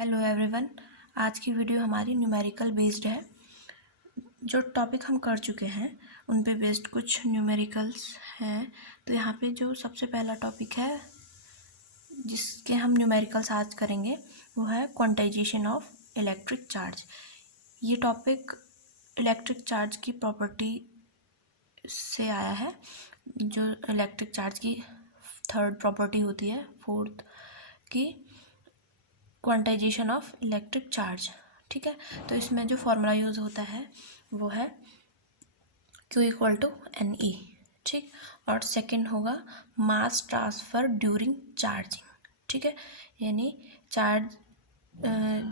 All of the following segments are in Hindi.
Hello everyone. आज की वीडियो हमारी न्यूमेरिकल बेस्ड है। जो टॉपिक हम कर चुके हैं उन पे बेस्ड कुछ न्यूमेरिकल्स हैं। तो यहाँ पे जो सबसे पहला टॉपिक है जिसके हम न्यूमेरिकल्स आज करेंगे वो है क्वांटाइजेशन ऑफ इलेक्ट्रिक चार्ज। ये टॉपिक इलेक्ट्रिक चार्ज की प्रॉपर्टी से आया है। जो इलेक्ट्रिक चार्ज की थर्ड प्रॉपर्टी होती है, फोर्थ की क्वांटाइजेशन ऑफ इलेक्ट्रिक चार्ज। ठीक है, तो इसमें जो फॉर्मूला यूज़ होता है वो है Q equal to n e. ठीक, और सेकंड होगा मास ट्रांसफ़र ड्यूरिंग चार्जिंग। ठीक है, यानी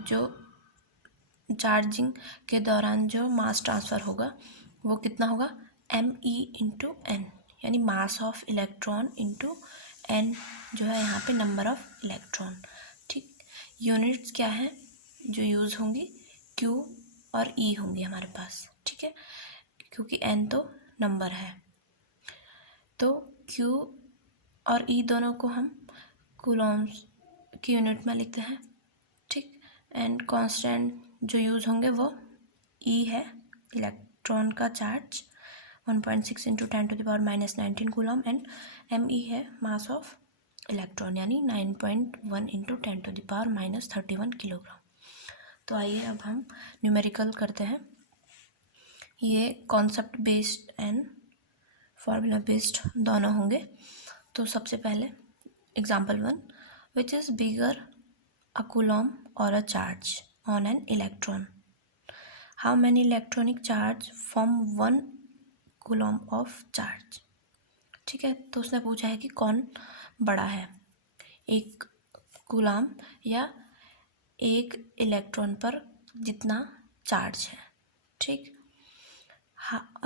जो चार्जिंग के दौरान जो मास ट्रांसफ़र होगा वो कितना होगा, एम ई इंटू एन, यानी mass of electron into n जो है यहाँ पे नंबर ऑफ इलेक्ट्रॉन। ठीक, यूनिट्स क्या है जो यूज़ होंगी, Q और E होंगी हमारे पास। ठीक है, क्योंकि N तो नंबर है, तो Q और E दोनों को हम कूलम्स की यूनिट में लिखते हैं। ठीक, एंड कांस्टेंट जो यूज़ होंगे वो E है, इलेक्ट्रॉन का charge 1.6 into 10⁻⁻19 coulomb, and ME है मास ऑफ इलेक्ट्रॉन यानी 9.1 इंटू 10⁻31 किलोग्राम। तो आइए अब हम न्यूमेरिकल करते हैं। ये concept based and formula based दोनों होंगे। तो सबसे पहले example 1, which is bigger a coulomb और a charge on an electron, how many electronic charge form 1 coulomb of charge. ठीक है, तो उसने पूछा है कि कौन बड़ा है, एक कूलम या एक इलेक्ट्रॉन पर जितना चार्ज है। ठीक,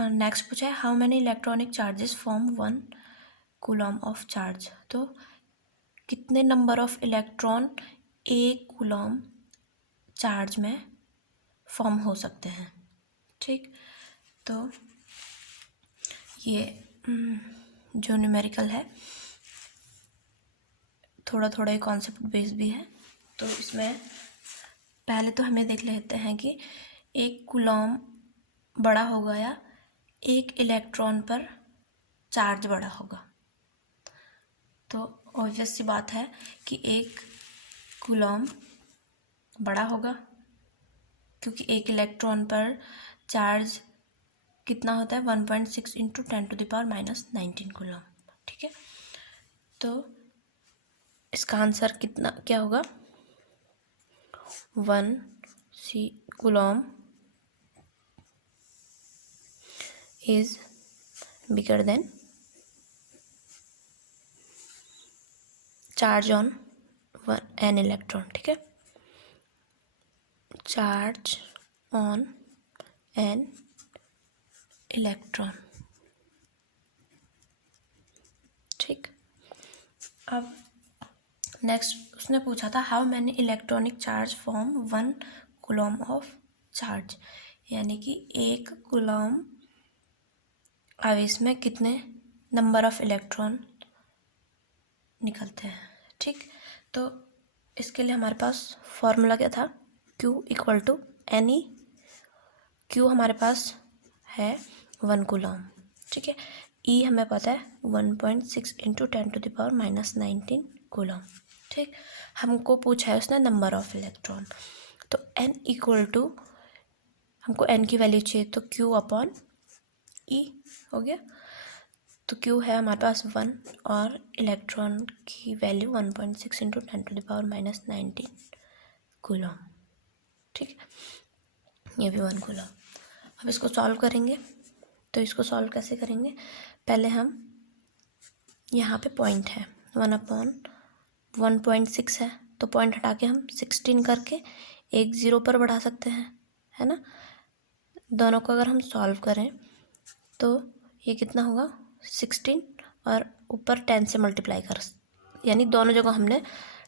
नेक्स्ट पूछा है how many electronic charges form 1 coulomb of charge, तो कितने नंबर ऑफ इलेक्ट्रॉन एक कूलम चार्ज में फॉर्म हो सकते हैं। ठीक, तो ये जो न्यूमेरिकल है थोड़ा थोड़ा ही कॉन्सेप्ट बेस भी है। तो इसमें पहले तो हमें देख लेते हैं कि एक कूलम बड़ा होगा या एक इलेक्ट्रॉन पर चार्ज बड़ा होगा। तो ऑब्वियस सी बात है कि एक कूलम बड़ा होगा, क्योंकि एक इलेक्ट्रॉन पर चार्ज कितना होता है, 1.6 इंटू 10⁻⁻19 कूलम। ठीक है, तो इसका आंसर क्या होगा, 1 coulomb is bigger than charge on an electron. ठीक है, चार्ज ऑन एन इलेक्ट्रॉन। ठीक, अब नेक्स्ट उसने पूछा था how many electronic charge form 1 coulomb of charge, यानी कि एक कूलम आवेश में कितने नंबर ऑफ इलेक्ट्रॉन निकलते हैं। ठीक, तो इसके लिए हमारे पास फॉर्मूला क्या था, Q equal to n e. Q हमारे पास है 1 कूलम। ठीक है, E हमें पता है 1.6 इंटू 10⁻⁻19 कूलम। ठीक, हमको पूछा है उसने नंबर ऑफ इलेक्ट्रॉन, तो N इक्वल टू हमको N की वैल्यू चाहिए, तो Q अपॉन E हो गया। तो Q है हमारे पास 1 और इलेक्ट्रॉन की वैल्यू 1.6 इंटू 10⁻⁻19 कूलम। ठीक, ये भी 1 कूलम। अब इसको सॉल्व करेंगे, तो इसको सॉल्व कैसे करेंगे, पहले हम यहाँ पे पॉइंट है 1/1.6 है, तो पॉइंट हटा के हम 16 करके एक 0 पर बढ़ा सकते हैं, है ना। दोनों को अगर हम सॉल्व करें तो ये कितना होगा, 16 और ऊपर 10 से मल्टीप्लाई कर, यानी दोनों जगह हमने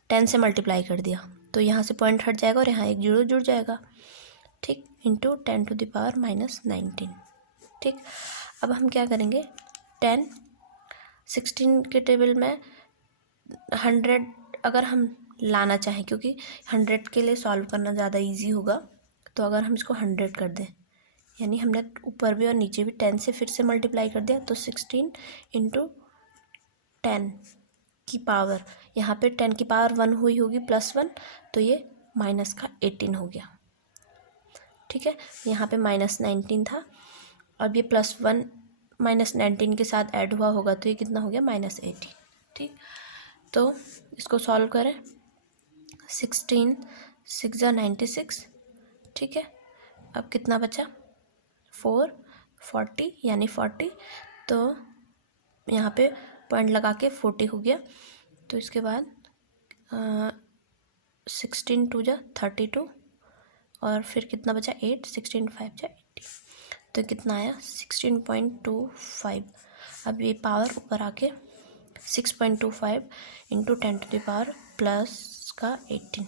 10 से मल्टीप्लाई कर दिया, तो यहाँ से पॉइंट हट जाएगा और यहाँ एक 0 जुड़ जाएगा। ठीक, इंटू 10⁻⁻19। ठीक, अब हम क्या करेंगे, 16 के टेबल में 100 अगर हम लाना चाहें, क्योंकि 100 के लिए सॉल्व करना ज़्यादा इजी होगा, तो अगर हम इसको 100 कर दें, यानी हमने ऊपर भी और नीचे भी 10 से फिर से मल्टीप्लाई कर दिया, तो 16 इंटू 10 की पावर, यहाँ पे 10 की पावर 1 हुई होगी +1, तो ये माइनस का 18 हो गया। ठीक है, यहाँ पे -19 था, अब ये +1 -19 के साथ ऐड हुआ होगा, तो ये कितना हो गया -18। ठीक, तो इसको सॉल्व करें, 16 6 × 96। ठीक है, अब कितना बचा, 4 40 यानी 40, तो यहाँ पे पॉइंट लगा के 40 हो गया। तो इसके बाद 16 2 × 32 और फिर कितना बचा 8, 16 5 × 80, तो कितना आया 16.25। अब ये पावर ऊपर आके 6.25 इंटू 10⁻+ का 18।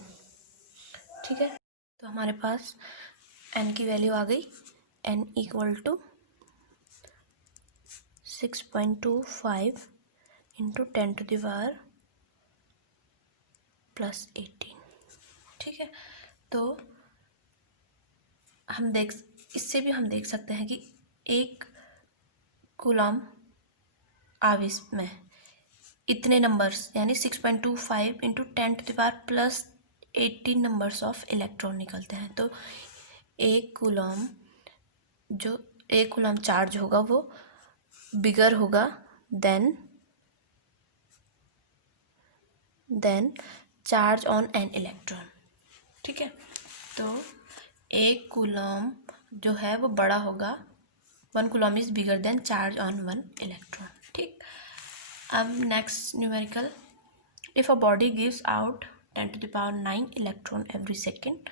ठीक है, तो हमारे पास n की वैल्यू आ गई, n = 6.25 इंटू 10⁻+ 18। ठीक है, तो इससे भी हम देख सकते हैं कि 1 कूलम आवेश में इतने नंबर्स यानी 6.25 इंटू 10⁻+ 18 नंबर्स ऑफ इलेक्ट्रॉन निकलते हैं। तो 1 कूलम चार्ज होगा वो बिगर होगा than charge on an electron. ठीक है, तो 1 कूलम जो है वो बड़ा होगा, 1 coulomb is bigger than charge on 1 electron. ठीक, अब next numerical, if a body gives out 10⁹ electron every second,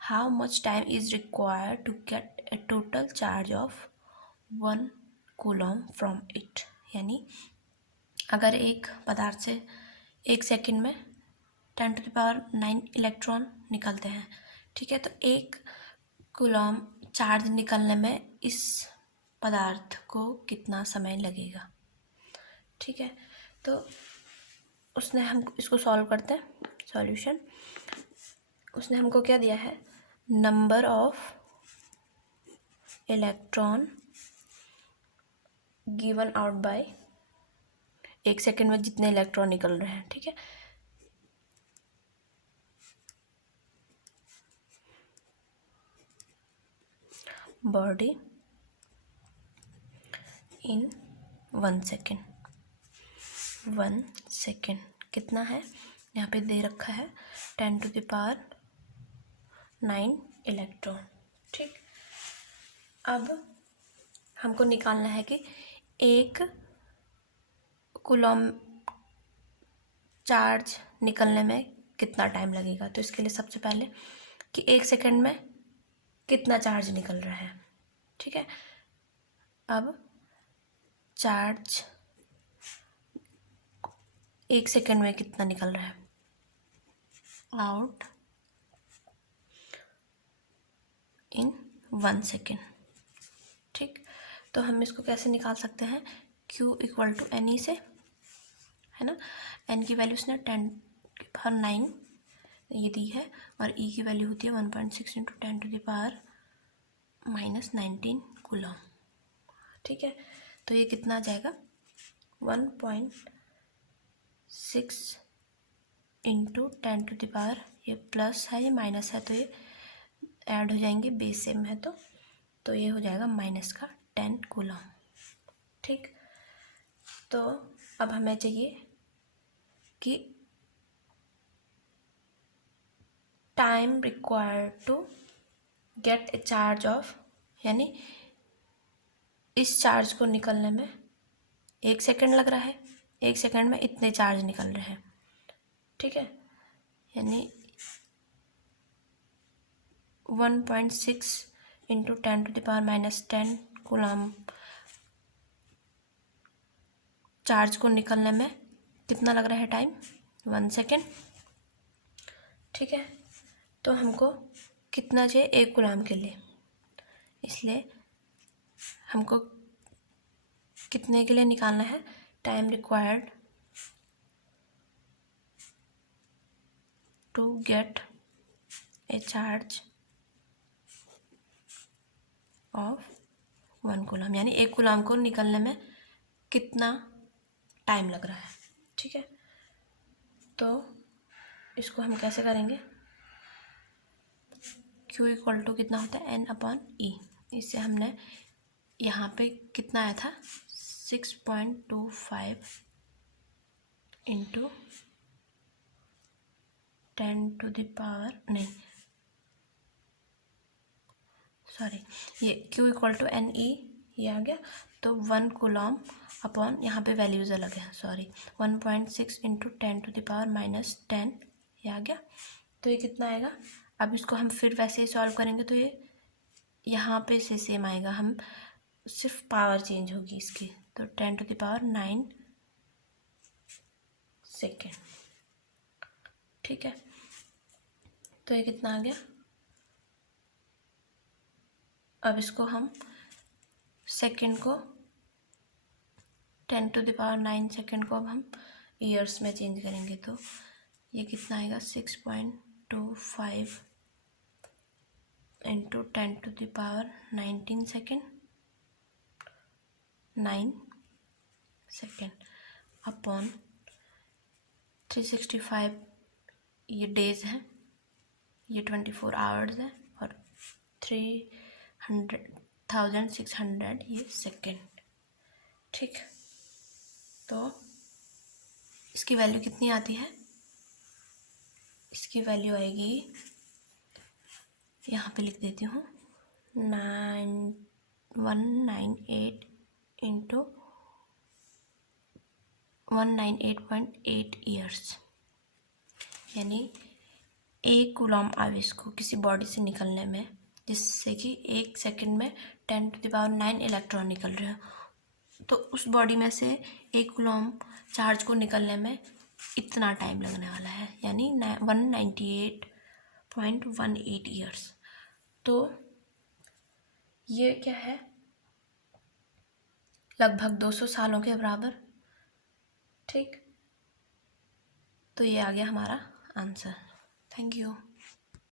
how much time is required to get a total charge of 1 coulomb from it. यानी अगर एक पदार्थ से 1 सेकेंड में 10⁹ इलेक्ट्रॉन निकलते हैं, ठीक है, तो 1 कूलम चार्ज निकलने में इस पदार्थ को कितना समय लगेगा। ठीक है, तो उसने हम इसको सॉल्व करते हैं, सॉल्यूशन। उसने हमको क्या दिया है, number of electron given out by 1 second में जितने इलेक्ट्रॉन निकल रहे हैं। ठीक है, बॉडी इन 1 सेकेंड, 1 सेकेंड कितना है, यहाँ पे दे रखा है 10⁹ इलेक्ट्रॉन। ठीक, अब हमको निकालना है कि 1 कूलम चार्ज निकलने में कितना टाइम लगेगा। तो इसके लिए सबसे पहले कि 1 सेकेंड में कितना चार्ज निकल रहा है। ठीक है, अब चार्ज 1 सेकेंड में कितना निकल रहा है, आउट इन 1 सेकेंड। ठीक, तो हम इसको कैसे निकाल सकते हैं, Q = NE से, है ना। N की वैल्यू उसने 10⁹ ये दी है, और E की वैल्यू होती है 1.6 इंटू 10⁻⁻19 कूलम। ठीक है, तो ये कितना आ जाएगा, 1.6 इंटू 10⁻, ये प्लस है ये माइनस है, तो ये ऐड हो जाएंगे, बेस सेम है, तो ये हो जाएगा -10 कूलम। ठीक, तो अब हमें चाहिए कि time required to get a charge of, यानी इस चार्ज को निकलने में 1 सेकेंड लग रहा है, 1 सेकेंड में इतने चार्ज निकल रहे हैं। ठीक है, यानी 1.6 इंटू 10⁻⁻10 कूलम चार्ज को निकलने में कितना लग रहा है टाइम, 1 सेकेंड। ठीक है, तो हमको कितना चाहिए 1 कूलम के लिए, इसलिए हमको कितने के लिए निकालना है, time required to get a charge of 1 coulomb, यानी 1 कूलम को निकलने में कितना टाइम लग रहा है। ठीक है, तो इसको हम कैसे करेंगे, Q इक्वल टू कितना होता है N/E। इससे हमने यहाँ पे कितना आया था 6.25 इंटू 10⁻, ये Q इक्वल टू NE ये आ गया। तो 1 कूलम अपॉन यहाँ पे वैल्यूज़ अलग है, 1.6 इंटू 10⁻⁻10 ये आ गया। तो ये कितना आएगा, अब इसको हम फिर वैसे ही सॉल्व करेंगे तो ये यहाँ पे से सेम आएगा, हम सिर्फ पावर चेंज होगी इसकी। तो 10⁹ सेकेंड। ठीक है, तो ये कितना आ गया। अब इसको हम सेकेंड को 10⁹ सेकेंड को अब हम ईयर्स में चेंज करेंगे तो ये कितना आएगा 6.25 इंटू 10⁻19 सेकेंड 9 सेकेंड अपॉन 365 ये डेज है, ये 24 आवर्स है, और 300,600 ये सेकेंड। ठीक, तो इसकी वैल्यू कितनी आती है, इसकी वैल्यू आएगी, यहाँ पे लिख देती हूँ 198 इंटू 198.8 ईयर्स, यानी 1 कूलम आवेश को किसी बॉडी से निकलने में, जिससे कि 1 सेकंड में 10⁹ इलेक्ट्रॉन निकल रहे हैं, तो उस बॉडी में से 1 कूलम चार्ज को निकलने में इतना टाइम लगने वाला है, यानी 198.18 ईयर्स। तो ये क्या है, लगभग 200 सालों के बराबर। ठीक, तो ये आ गया हमारा आंसर। Thank you.